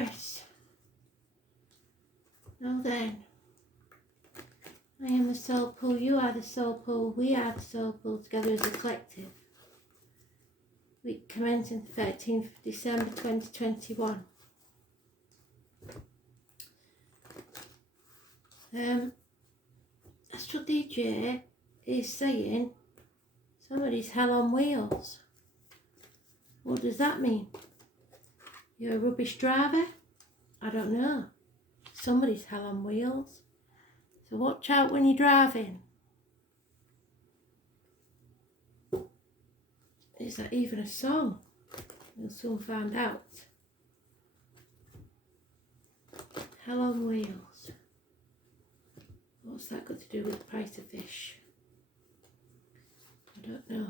Taurus. Now then, I am the soul pool, you are the soul pool, we are the soul pool, together as a collective. Week commencing the 13th of December 2021. Astro DJ is saying somebody's hell on wheels. What does that mean? You're a rubbish driver? I don't know. Somebody's hell on wheels. So watch out when you're driving. Is that even a song? We'll soon find out. Hell on wheels. What's that got to do with the price of fish? I don't know.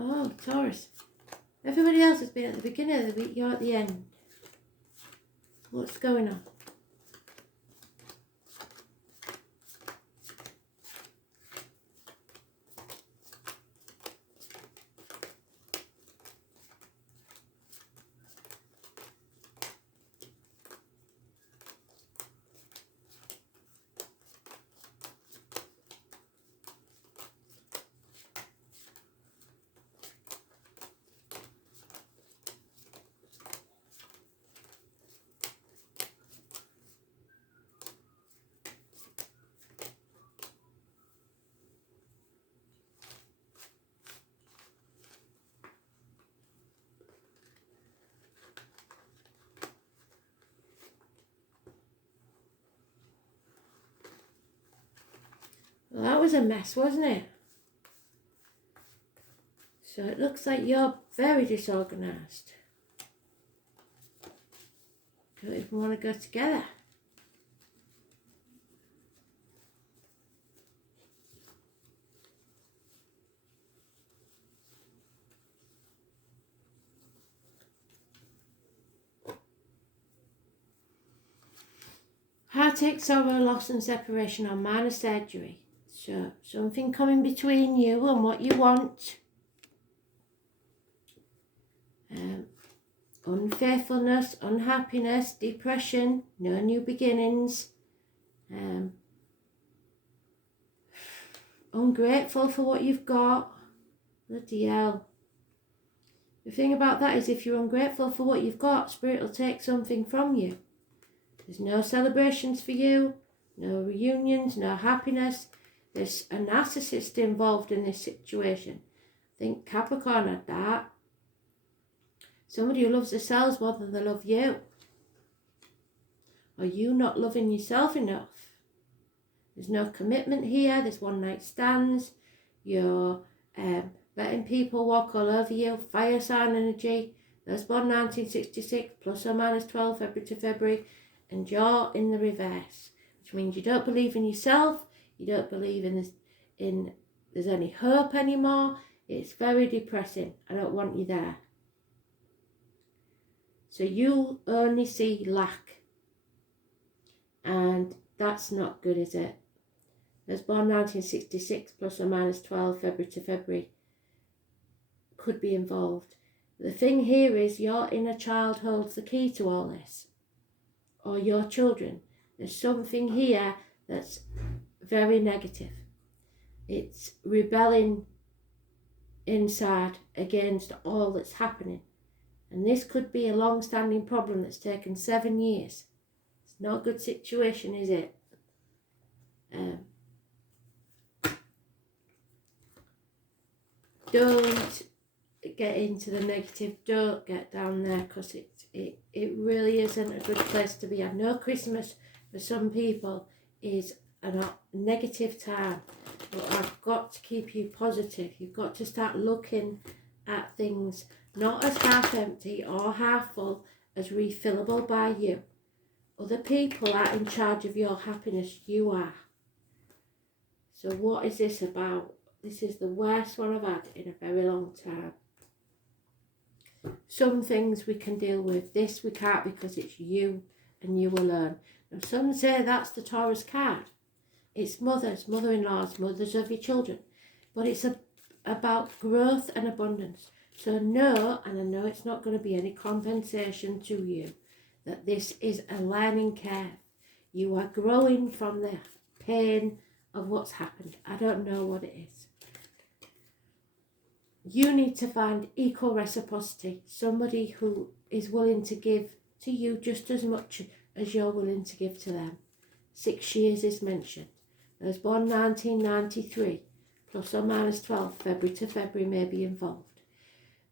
Oh, Taurus. Everybody else has been at the beginning of the week, you're at the end. What's going on? Well, that was a mess, wasn't it? So it looks like you're very disorganised. Don't even want to go together. Heartache, sorrow, loss and separation or minor surgery. So something coming between you and what you want. Unfaithfulness, unhappiness, depression, no new beginnings. Ungrateful for what you've got. Bloody hell. The thing about that is if you're ungrateful for what you've got, Spirit will take something from you. There's no celebrations for you, no reunions, no happiness. There's a narcissist involved in this situation. I think Capricorn had that. Somebody who loves themselves more than they love you. Or you not loving yourself enough. There's no commitment here. There's one night stands. You're letting people walk all over you. Fire sign energy. Those born 1966 plus or minus 12 February to February. And you're in the reverse. Which means you don't believe in yourself. You don't believe in this, there's any hope anymore. It's very depressing. I don't want you there. So you only see lack. And that's not good, is it? I was born 1966 plus or minus 12 February to February. Could be involved. The thing here is your inner child holds the key to all this. Or your children. There's something here that's very negative. It's rebelling inside against all that's happening. And this could be a long-standing problem that's taken 7 years. It's not a good situation, is it? Don't get into the negative. Don't get down there because it really isn't a good place to be. I know Christmas for some people is a negative time, but I've got to keep you positive. You've got to start looking at things not as half empty or half full, as refillable by you. Other people are in charge of your happiness. You are. So what is this about? This is the worst one I've had in a very long time. Some things we can deal with. This we can't because it's you and you alone. Now some say that's the Taurus card. It's mothers, mother-in-laws, mothers of your children. But it's about growth and abundance. So know, and I know it's not going to be any compensation to you, that this is a learning curve. You are growing from the pain of what's happened. I don't know what it is. You need to find equal reciprocity, somebody who is willing to give to you just as much as you're willing to give to them. 6 years is mentioned. Those born 1993, plus or minus 12, February to February may be involved.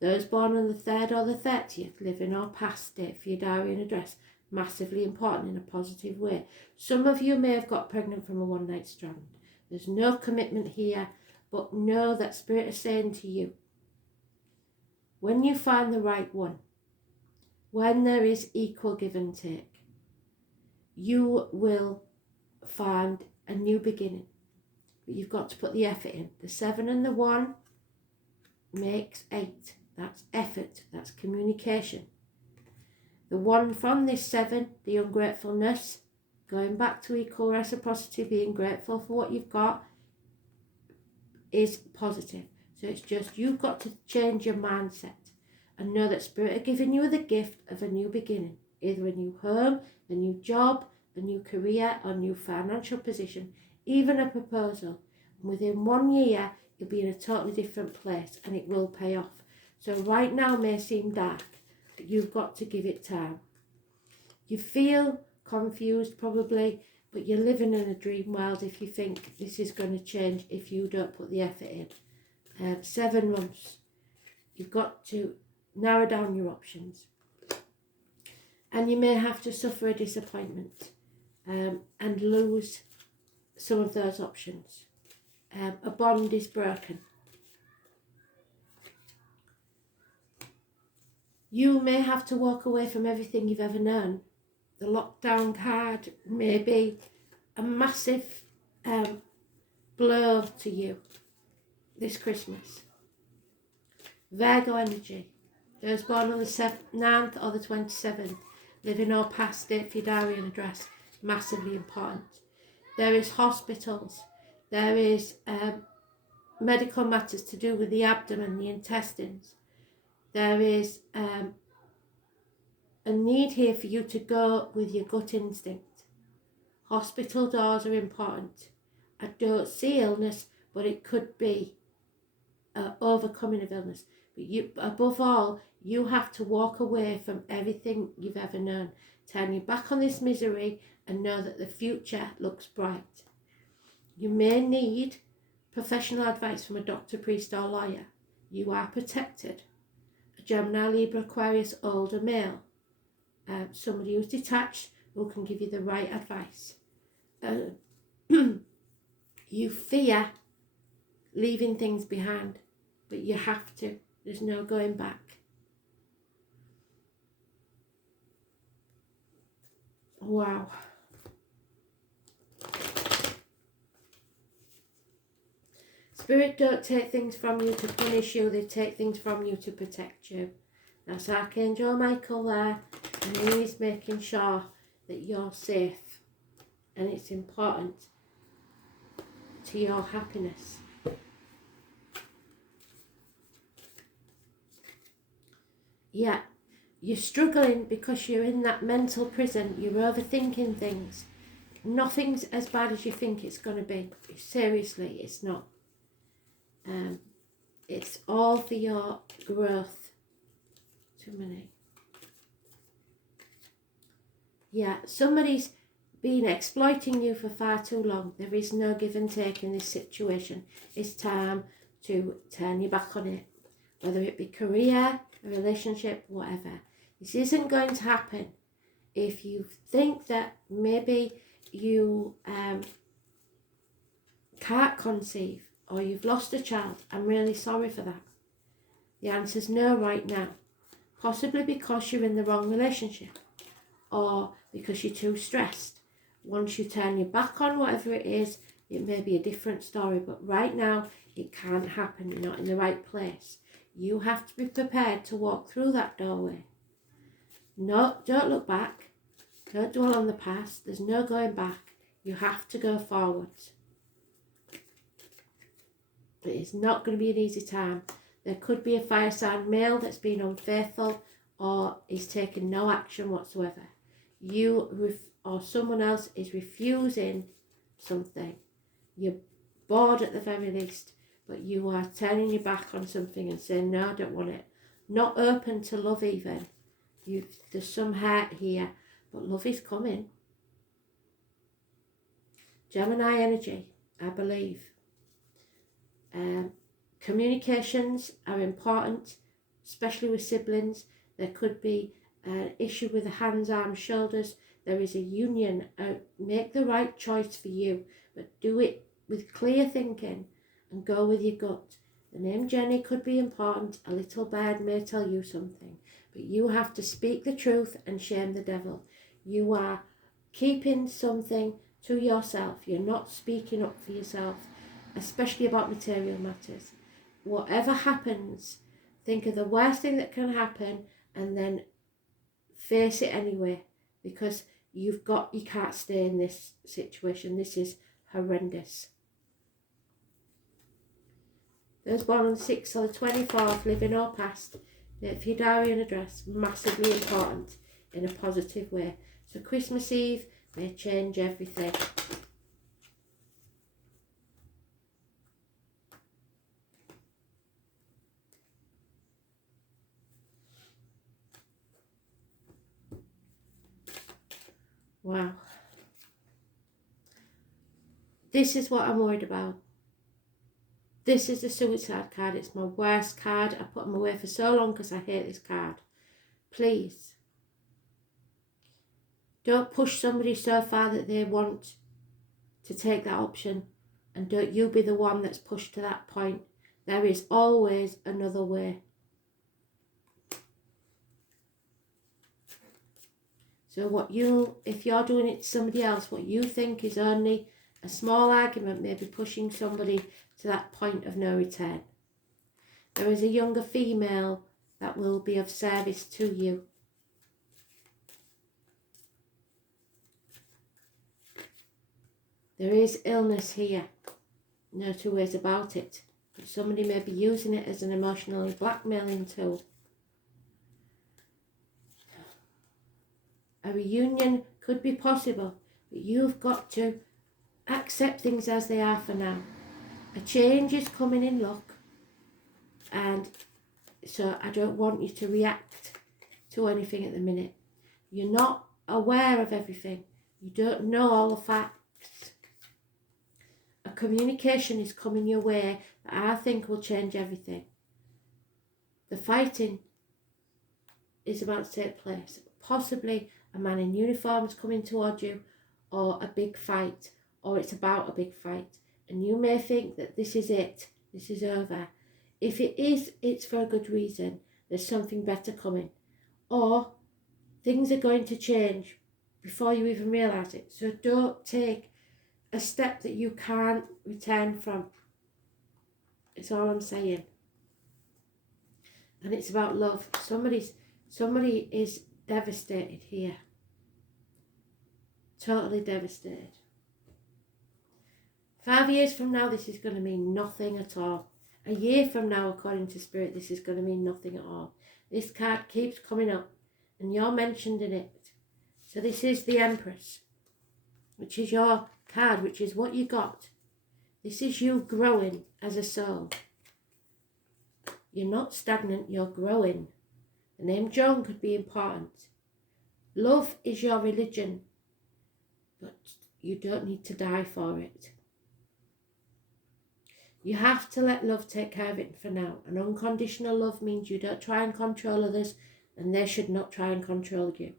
Those born on the 3rd or the 30th, living or past date for your diary and address, massively important in a positive way. Some of you may have got pregnant from a one-night stand. There's no commitment here, but know that Spirit is saying to you, when you find the right one, when there is equal give and take, you will find a new beginning. But you've got to put the effort in. The 7 and the 1 makes 8. That's effort. That's communication. The 1 from this 7, the ungratefulness, going back to equal reciprocity, being grateful for what you've got, is positive. So it's just you've got to change your mindset and know that Spirit are giving you the gift of a new beginning, either a new home, a new job, a new career, a new financial position, even a proposal. And within 1 year, you'll be in a totally different place and it will pay off. So right now may seem dark, but you've got to give it time. You feel confused probably, but you're living in a dream world if you think this is going to change if you don't put the effort in. 7 months. You've got to narrow down your options. And you may have to suffer a disappointment and lose some of those options. A bond is broken. You may have to walk away from everything you've ever known. The lockdown card may be a massive blow to you this Christmas. Virgo energy. Those born on the 9th or the 27th, living or past date for your diary and address, massively important. There is hospitals. There is medical matters to do with the abdomen, the intestines. There is a need here for you to go with your gut instinct. Hospital doors are important. I don't see illness, but it could be overcoming of illness. But you, above all, you have to walk away from everything you've ever known. Turn your back on this misery and know that the future looks bright. You may need professional advice from a doctor, priest or lawyer. You are protected. A Gemini, Libra, Aquarius, older male. Somebody who's detached who can give you the right advice. You fear leaving things behind, but you have to. There's no going back. Wow. Spirit don't take things from you to punish you, they take things from you to protect you. That's Archangel Michael there, and he's making sure that you're safe. And it's important to your happiness. Yeah, you're struggling because you're in that mental prison. You're overthinking things. Nothing's as bad as you think it's going to be. Seriously, it's not. It's all for your growth. Too many. Yeah, somebody's been exploiting you for far too long. There is no give and take in this situation. It's time to turn your back on it. Whether it be career, a relationship, whatever. This isn't going to happen. If you think that maybe you can't conceive or you've lost a child, I'm really sorry for that. The answer's no right now. Possibly because you're in the wrong relationship or because you're too stressed. Once you turn your back on whatever it is, it may be a different story, but right now it can't happen. You're not in the right place. You have to be prepared to walk through that doorway. No, don't look back. Don't dwell on the past. There's no going back. You have to go forwards. It is not going to be an easy time. There could be a fire sign male that's been unfaithful or is taking no action whatsoever. You or someone else is refusing something. You're bored at the very least, but you are turning your back on something and saying, no, I don't want it. Not open to love even. There's some hurt here, but love is coming. Gemini energy, I believe. Communications are important, especially with siblings. There could be an issue with the hands, arms, shoulders. There is a union. Make the right choice for you, but do it with clear thinking and go with your gut. The name Jenny could be important. A little bird may tell you something, but you have to speak the truth and shame the devil. You are keeping something to yourself. You're not speaking up for yourself, especially about material matters. Whatever happens, think of the worst thing that can happen and then face it anyway, because you can't stay in this situation. This is horrendous. Those born on the 6th or the 24th, living or past, for your diary and address, massively important in a positive way. So Christmas Eve may change everything. Wow. This is what I'm worried about. This is the suicide card. It's my worst card. I put them away for so long because I hate this card. Please, don't push somebody so far that they want to take that option, and don't you be the one that's pushed to that point. There is always another way. So if you're doing it to somebody else, what you think is only a small argument may be pushing somebody to that point of no return. There is a younger female that will be of service to you. There is illness here. No two ways about it. But somebody may be using it as an emotionally blackmailing tool. A reunion could be possible, but you've got to accept things as they are for now. A change is coming in luck, and so I don't want you to react to anything at the minute. You're not aware of everything. You don't know all the facts. A communication is coming your way that I think will change everything. The fighting is about to take place. Possibly a man in uniform is coming toward you, or a big fight, or it's about a big fight. And you may think that this is it, this is over. If it is, it's for a good reason. There's something better coming. Or things are going to change before you even realise it. So don't take a step that you can't return from. It's all I'm saying. And it's about love. Somebody is devastated here. Totally devastated. 5 years from now, this is going to mean nothing at all. A year from now, according to Spirit, this is going to mean nothing at all. This card keeps coming up, and you're mentioned in it. So this is the Empress, which is your card, which is what you got. This is you growing as a soul. You're not stagnant, you're growing. The name Joan could be important. Love is your religion, but you don't need to die for it. You have to let love take care of it for now. And unconditional love means you don't try and control others, and they should not try and control you.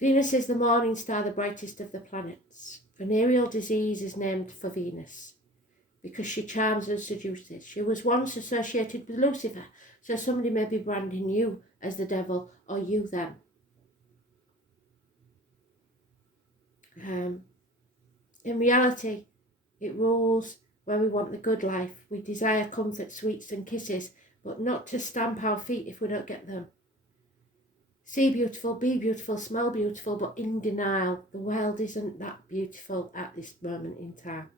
Venus is the morning star, the brightest of the planets. Venereal disease is named for Venus because she charms and seduces. She was once associated with Lucifer, so somebody may be branding you as the devil or you them. In reality, it rules where we want the good life. We desire comfort, sweets and kisses, but not to stamp our feet if we don't get them. See beautiful, be beautiful, smell beautiful, but in denial. The world isn't that beautiful at this moment in time.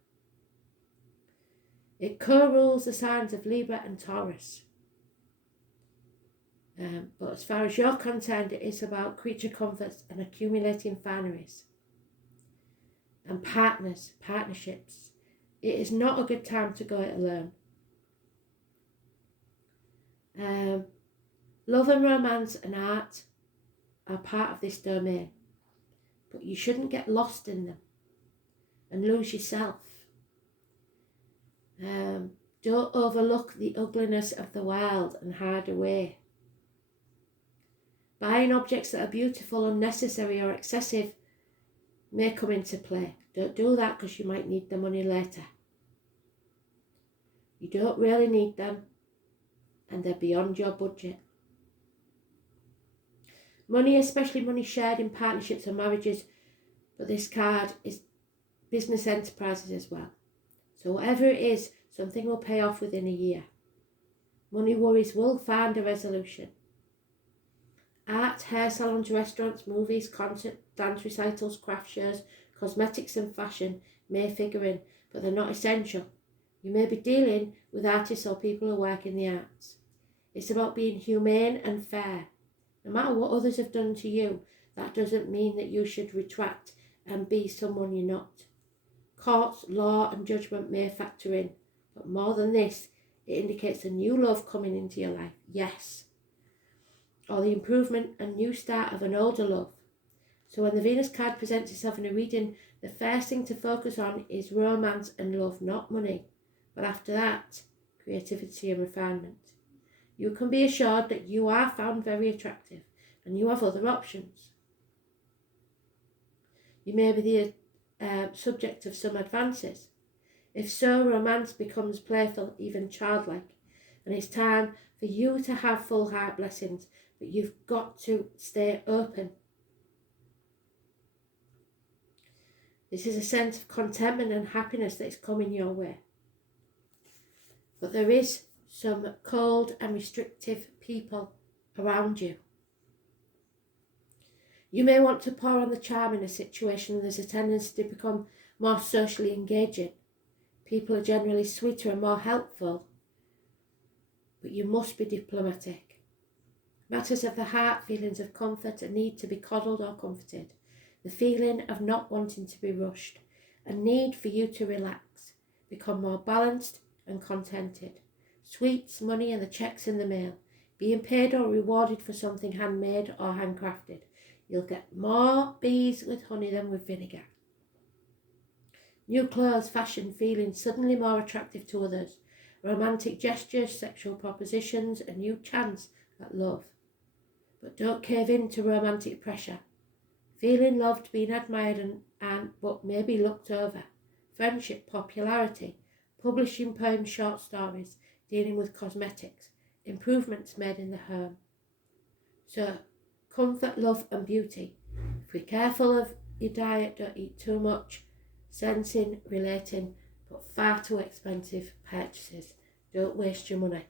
It co-rules the signs of Libra and Taurus. But as far as you're concerned, it is about creature comforts and accumulating fineries. And partnerships. It is not a good time to go it alone. Love and romance and art are part of this domain, but you shouldn't get lost in them and lose yourself. Don't overlook the ugliness of the world and hide away. Buying objects that are beautiful, unnecessary or excessive may come into play. Don't do that because you might need the money later. You don't really need them and they're beyond your budget. Money, especially money shared in partnerships or marriages, but this card is business enterprises as well. So whatever it is, something will pay off within a year. Money worries will find a resolution. Art, hair salons, restaurants, movies, concerts, dance recitals, craft shows, cosmetics and fashion may figure in, but they're not essential. You may be dealing with artists or people who work in the arts. It's about being humane and fair. No matter what others have done to you, that doesn't mean that you should retract and be someone you're not. Courts, law and judgment may factor in, but more than this, it indicates a new love coming into your life, yes. Or the improvement and new start of an older love. So when the Venus card presents itself in a reading, the first thing to focus on is romance and love, not money. But after that, creativity and refinement. You can be assured that you are found very attractive and you have other options. You may be the subject of some advances. If so, romance becomes playful, even childlike, and it's time for you to have full heart blessings, but you've got to stay open. This is a sense of contentment and happiness that is coming your way. But there is some cold and restrictive people around you. You may want to pour on the charm in a situation. There's a tendency to become more socially engaging. People are generally sweeter and more helpful, but you must be diplomatic. Matters of the heart, feelings of comfort, a need to be coddled or comforted, the feeling of not wanting to be rushed, a need for you to relax, become more balanced and contented. Sweets, money and the checks in the mail, being paid or rewarded for something handmade or handcrafted. You'll get more bees with honey than with vinegar. New clothes, fashion, feeling suddenly more attractive to others. Romantic gestures, sexual propositions, a new chance at love. But don't cave in to romantic pressure. Feeling loved, being admired and but maybe looked over. Friendship, popularity, publishing poems, short stories, dealing with cosmetics, improvements made in the home. So, comfort, love and beauty. If we're careful of your diet, don't eat too much, sensing, relating, but far too expensive purchases. Don't waste your money.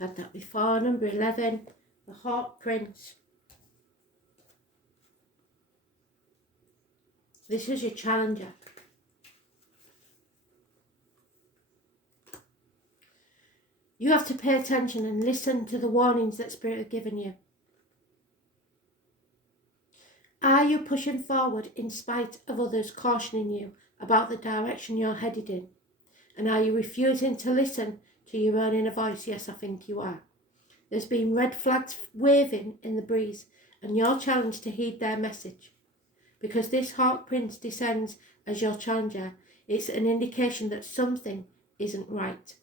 Had that before. Number 11, the Hawk Prince. This is your challenger. You have to pay attention and listen to the warnings that Spirit have given you. Are you pushing forward in spite of others cautioning you about the direction you're headed in? And are you refusing to listen to your own inner voice? Yes, I think you are. There's been red flags waving in the breeze, and your challenge to heed their message. Because this Hawk Prince descends as your challenger, it's an indication that something isn't right.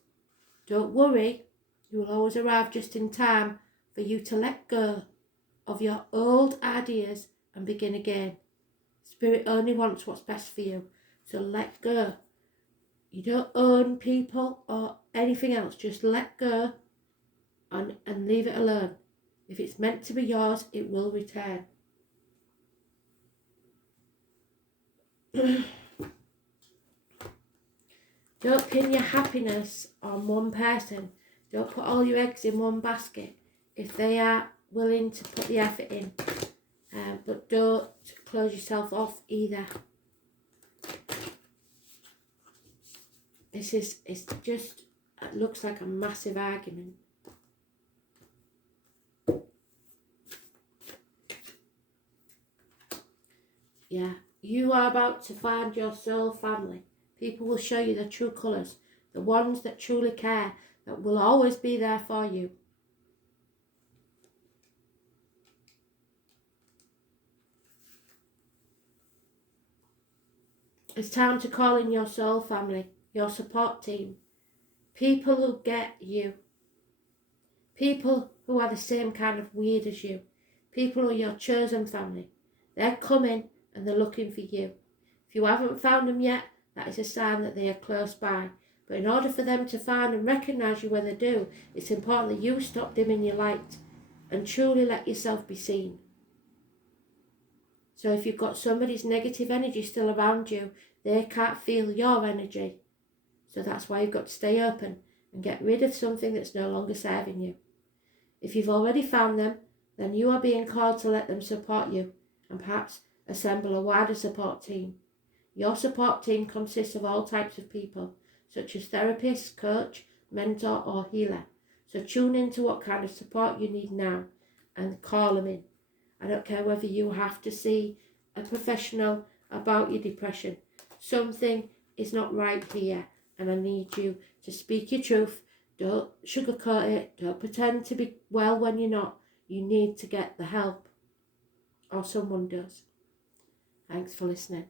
Don't worry, you will always arrive just in time for you to let go of your old ideas and begin again. Spirit only wants what's best for you, so let go. You don't own people or anything else, just let go and leave it alone. If it's meant to be yours, it will return. Don't pin your happiness on one person. Don't put all your eggs in one basket if they are willing to put the effort in. But don't close yourself off either. It's just, it looks like a massive argument. Yeah, you are about to find your soul family. People will show you their true colours, the ones that truly care, that will always be there for you. It's time to call in your soul family, your support team. People who get you. People who are the same kind of weird as you. People who are your chosen family. They're coming and they're looking for you. If you haven't found them yet, that is a sign that they are close by. But in order for them to find and recognise you when they do, it's important that you stop dimming your light and truly let yourself be seen. So if you've got somebody's negative energy still around you, they can't feel your energy. So that's why you've got to stay open and get rid of something that's no longer serving you. If you've already found them, then you are being called to let them support you and perhaps assemble a wider support team. Your support team consists of all types of people, such as therapist, coach, mentor or healer. So tune into what kind of support you need now and call them in. I don't care whether you have to see a professional about your depression. Something is not right here and I need you to speak your truth. Don't sugarcoat it. Don't pretend to be well when you're not. You need to get the help or someone does. Thanks for listening.